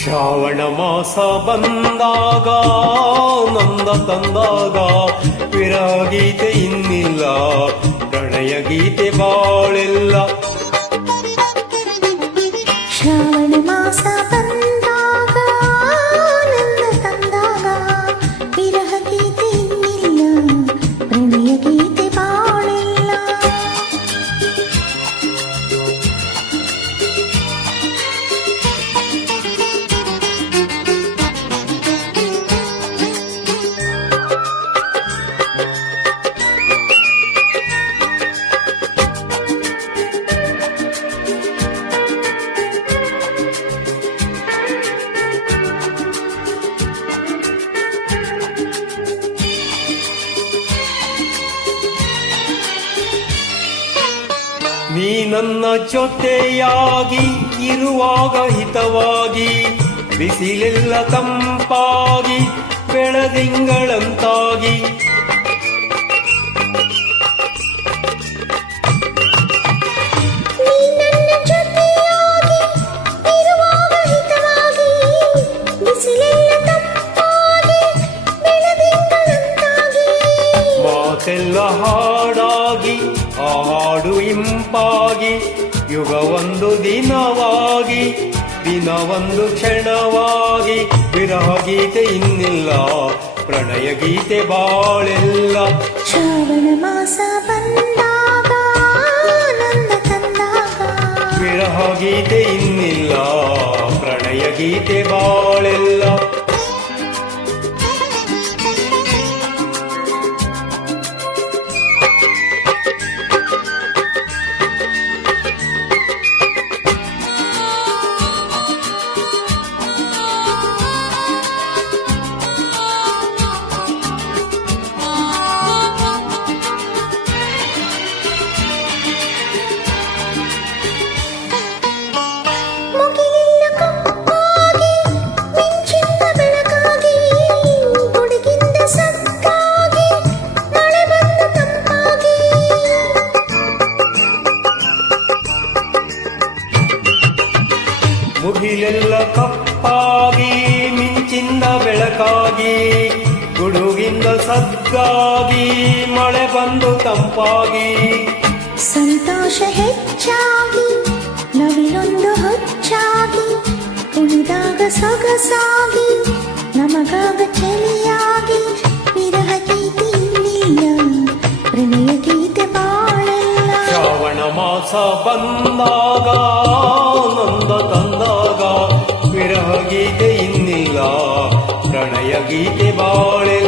ಶ್ರಾವಣ ಮಾಸ ಬಂದಾಗ ನಂದ ತಂದಾಗ ವಿರಗೀತೆ ಇನ್ನಿಲ್ಲ, ಪ್ರಣಯ ಗೀತೆ ಬಾಳೆಲ್ಲ. ಶ್ರಾವಣ ಮಾಸ ಬಂದಾಗ ನಂದ ತಂದಾಗ ವಿರಹ ಗೀತೆ ಇನ್ನಿಲ್ಲ, ಪ್ರಣಯ ಗೀತೆ ಬಾಳೆಲ್ಲ. ನೀ ನನ್ನ ಜೊತೆಯಾಗಿ ಇರುವಾಗ ಹಿತವಾಗಿ, ಬಿಸಿಲೆಲ್ಲ ತಂಪಾಗಿ ಬೆಳದಿಂಗಳಂತಾಗಿ. ಮಾತೆಲ್ಲ ಹಾಡಾಗಿ ಆ ಹಾಡು ಇಂಪಾಗಿ, ಯುಗ ಒಂದು ದಿನವಾಗಿ ದಿನವೊಂದು ಕ್ಷಣವಾಗಿ. ವಿರಹ ಗೀತೆ ಇನ್ನಿಲ್ಲ, ಪ್ರಣಯ ಗೀತೆ ಬಾಳೆಲ್ಲ. ಶ್ರಾವಣ ಮಾಸ ಬಂದಾಗ ನಂದ ತಂದಾಗ ವಿರಹ ಗೀತೆ ಇನ್ನಿಲ್ಲ, ಪ್ರಣಯ ಗೀತೆ ಬಾಳೆಲ್ಲ. ಮುಗಿಲೆಲ್ಲ ಕಪ್ಪಾಗಿ ಮಿಂಚಿಂದ ಬೆಳಕಾಗಿ, ಗುಡುಗಿಂದ ಸದ್ದಾಗಿ ಮಳೆ ಬಂದು ತಂಪಾಗಿ. ಸಂತೋಷ ಹೆಚ್ಚಾಗಿ ನವಿಲೊಂದು ಹೊಚ್ಚಾಗಿ, ಕುಣಿದಾಗ ಸೊಗಸಾಗಿ ನಮಗಾಗ ಚಳಿಯಾಗಿ. ವಿರಹ ಗೀತೆ ಇನ್ನಿಲ್ಲ, ಪ್ರಣಯ ಗೀತೆ ಬಾಳೆಲ್ಲ. ಶ್ರಾವಣ ಮಾಸ ಬಂದಾಗ ನಂದ ತಂದಾಗ ವಿರಹ ಗೀತೆ ಇನ್ನಿಲ್ಲ, ಪ್ರಣಯ ಗೀತೆ ಬಾಳೆಲ್ಲ.